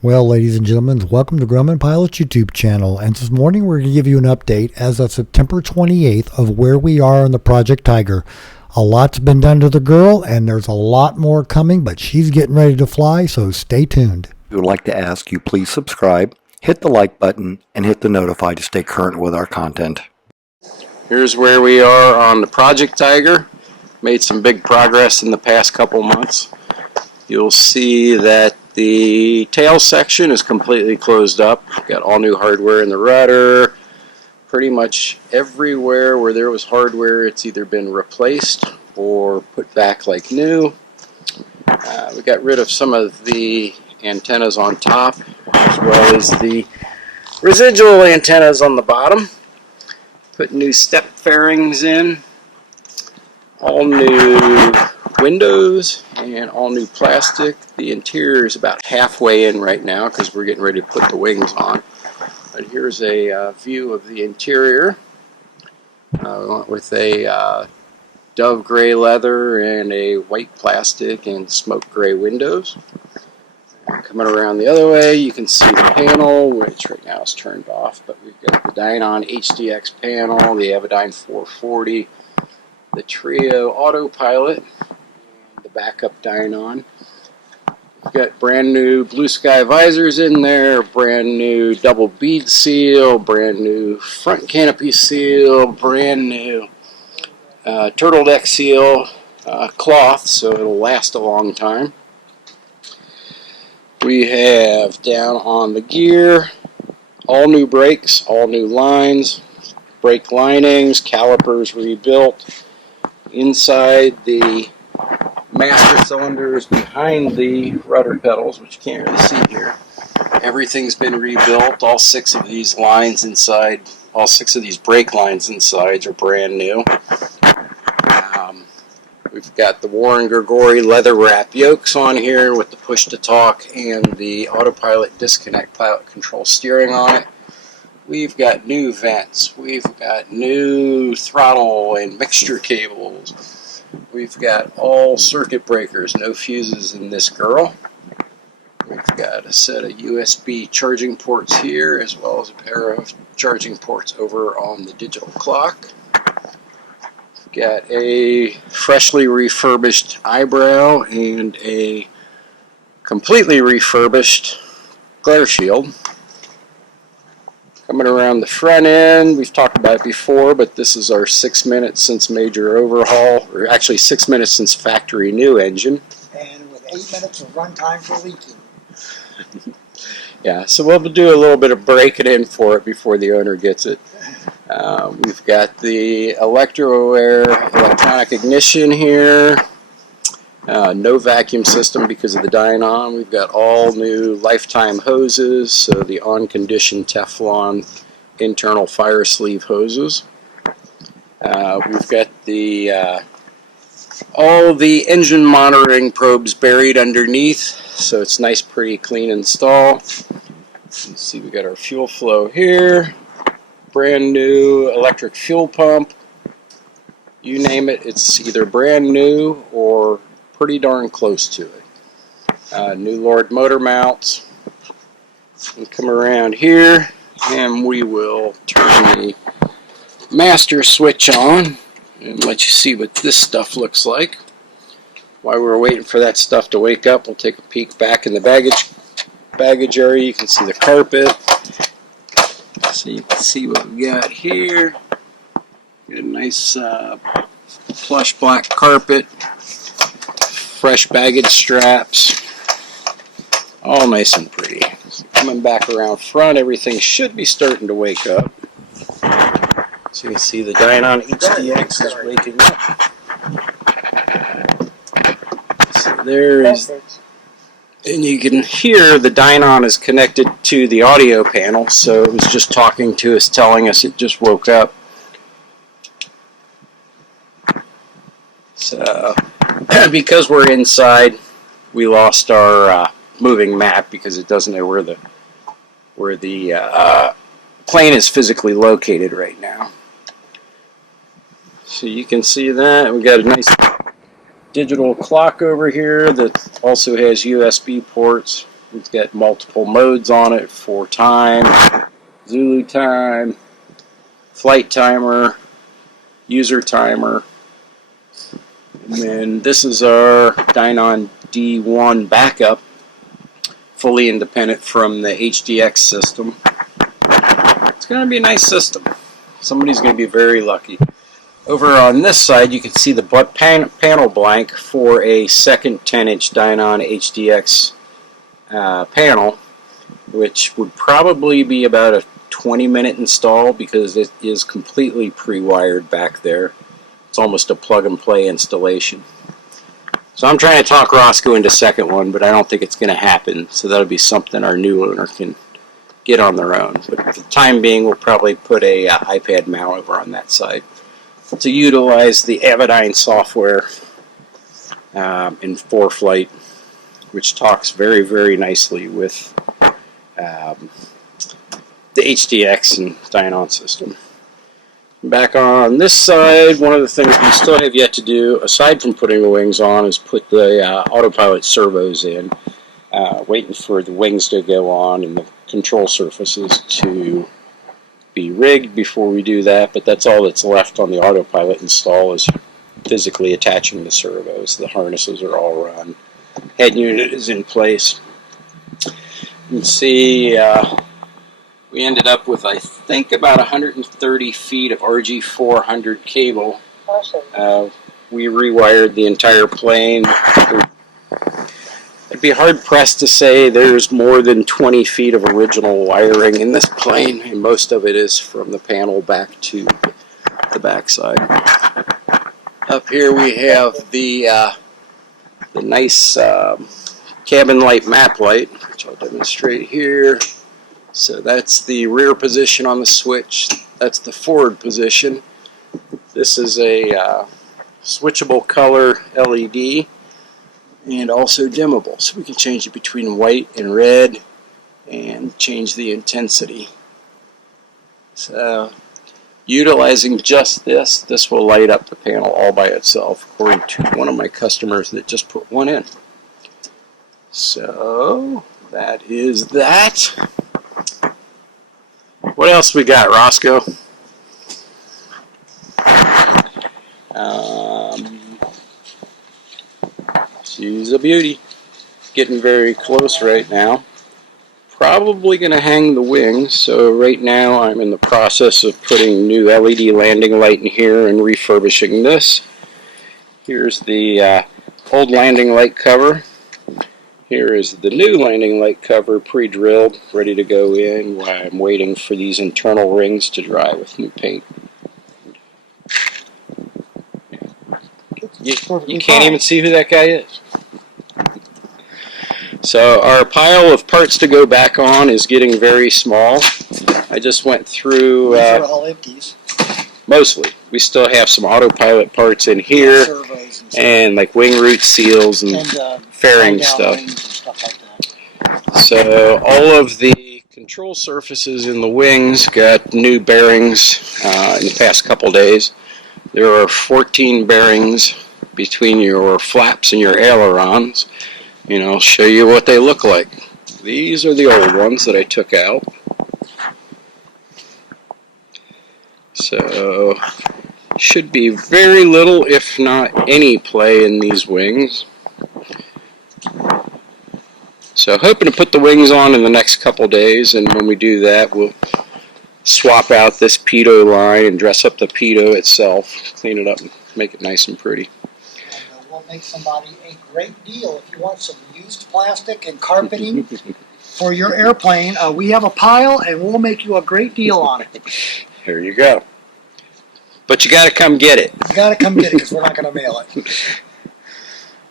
Well, ladies and gentlemen, welcome to Grumman Pilot's YouTube channel, and this morning we're going to give you an update as of September 28th of where we are on the Project Tiger. A lot's been done to the girl, and there's a lot more coming, but she's getting ready to fly, so stay tuned. We would like to ask you please subscribe, hit the like button, and hit the notify to stay current with our content. Here's where we are on the Project Tiger. Made some big progress in the past couple months. You'll see that the tail section is completely closed up. Got all new hardware in the rudder. Pretty much everywhere where there was hardware, it's either been replaced or put back like new. We got rid of some of the antennas on top, as well as the residual antennas on the bottom. Put new step fairings in, all new windows, and all new plastic. The interior is about halfway in right now because we're getting ready to put the wings on. But here's a view of the interior. We went with a dove gray leather and a white plastic and smoke gray windows. Coming around the other way, you can see the panel, which right now is turned off, but we've got the Dynon HDX panel, the Avidyne 440, the Trio autopilot, and the backup Dynon. We've got brand new blue sky visors in there, brand new double bead seal, brand new front canopy seal, brand new turtle deck seal cloth, so it'll last a long time. We have down on the gear, all new brakes, all new lines, brake linings, calipers rebuilt. Inside the master cylinders behind the rudder pedals, which you can't really see here, everything's been rebuilt. All 6 of these lines inside, all 6 of these brake lines inside are brand new. We've got the Warren Grigori leather wrap yokes on here with the push to talk and the autopilot disconnect pilot control steering on it. We've got new vents. We've got new throttle and mixture cables. We've got all circuit breakers, no fuses in this girl. We've got a set of USB charging ports here, as well as a pair of charging ports over on the digital clock. Got a freshly refurbished eyebrow and a completely refurbished glare shield. Coming around the front end, we've talked about it before, but this is our 6 minutes since major overhaul, or actually 6 minutes since factory new engine. And with 8 minutes of runtime for leaking. Yeah, so we'll do a little bit of breaking in for it before the owner gets it. We've got the Electro-Air electronic ignition here. No vacuum system because of the Dynon. We've got all new lifetime hoses, so the on-condition Teflon internal fire sleeve hoses. We've got the all the engine monitoring probes buried underneath, so it's nice, pretty, clean install. You can see we got our fuel flow here. Brand new electric fuel pump. You name it, it's either brand new or pretty darn close to it. New Lord motor mounts. We'll come around here and we will turn the master switch on and let you see what this stuff looks like. While we're waiting for that stuff to wake up, we'll take a peek back in the baggage area. You can see the carpet. So you can see what we got here. Got a nice plush black carpet, fresh baggage straps, all nice and pretty. So coming back around front, everything should be starting to wake up. So you can see the Dynon HDX is waking up. So there is, and you can hear the Dynon is connected to the audio panel, so it was just talking to us, telling us it just woke up. So, because we're inside, we lost our moving map because it doesn't know where the plane is physically located right now. So you can see that. We got a nice digital clock over here that also has USB ports. It's got multiple modes on it for time, Zulu time, flight timer, user timer. And then this is our Dynon D1 backup, fully independent from the HDX system. It's going to be a nice system. Somebody's going to be very lucky. Over on this side, you can see the panel blank for a second 10-inch Dynon HDX panel, which would probably be about a 20-minute install because it is completely pre-wired back there. It's almost a plug-and-play installation. So I'm trying to talk Roscoe into second one, but I don't think it's going to happen. So that'll be something our new owner can get on their own. But for the time being, we'll probably put a iPad mount over on that side to utilize the Avidyne software in ForeFlight, which talks very, very nicely with the HDX and Dynon system. Back on this side, one of the things we still have yet to do, aside from putting the wings on, is put the autopilot servos in. Waiting for the wings to go on and the control surfaces to be rigged before we do that, but that's all that's left on the autopilot install is physically attaching the servos. The harnesses are all run. Head unit is in place. You can see we ended up with, I think, about 130 feet of RG400 cable. Awesome. We rewired the entire plane. I'd be hard-pressed to say there's more than 20 feet of original wiring in this plane, and most of it is from the panel back to the backside. Up here we have the nice cabin light map light, which I'll demonstrate here. So that's the rear position on the switch. That's the forward position. This is a switchable color LED. And also dimmable, so we can change it between white and red and change the intensity. So utilizing just this will light up the panel all by itself, according to one of my customers that just put one in. So that is that. What else we got, Roscoe? She's a beauty. Getting very close right now. Probably going to hang the wings. So right now I'm in the process of putting new LED landing light in here and refurbishing this. Here's the old landing light cover. Here is the new landing light cover pre-drilled, ready to go in while I'm waiting for these internal rings to dry with new paint. You can't even see who that guy is. So our pile of parts to go back on is getting very small. I just went through These are all empties. mostly. We still have some autopilot parts in here Servos and like wing root seals and fairing slide-down stuff. wings and stuff like that. So all of the control surfaces in the wings got new bearings in the past couple days. There are 14 bearings between your flaps and your ailerons. And I'll show you what they look like. These are the old ones that I took out. So should be very little, if not any, play in these wings. So hoping to put the wings on in the next couple days, and when we do that, we'll swap out this pitot line and dress up the pitot itself, clean it up and make it nice and pretty. We'll make somebody a great deal if you want some used plastic and carpeting for your airplane. We have a pile, and we'll make you a great deal on it. Here you go. But you got to come get it. You got to come get it because we're not going to mail it.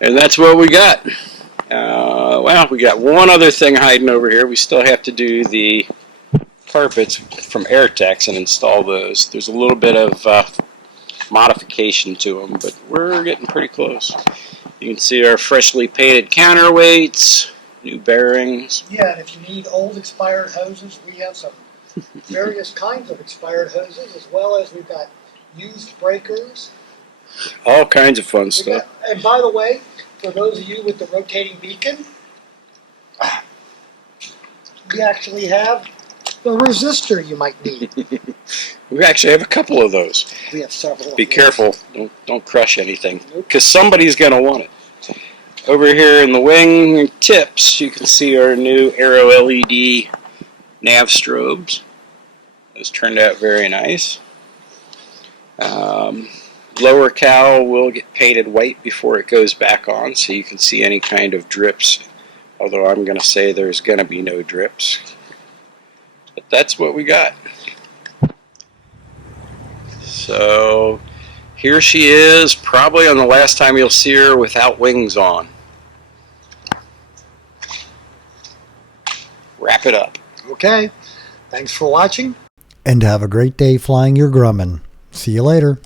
And that's what we got. Well, we got one other thing hiding over here. We still have to do the carpets from Airtex and install those. There's a little bit of modification to them, but we're getting pretty close. You can see our freshly painted counterweights, new bearings. Yeah, and if you need old expired hoses, we have some various kinds of expired hoses, as well as we've got used breakers. All kinds of fun stuff. And by the way, for those of you with the rotating beacon, we actually have the resistor you might need. We actually have a couple of those. We have several. Be careful. Don't crush anything, Nope. because somebody's going to want it. Over here in the wing tips, you can see our new Aero LED nav strobes. Those turned out very nice. Lower cowl will get painted white before it goes back on, so you can see any kind of drips, although I'm going to say there's going to be no drips. But that's what we got. So here she is, probably on the last time you'll see her without wings on. Wrap it up. Okay. Thanks for watching. And have a great day flying your Grumman. See you later.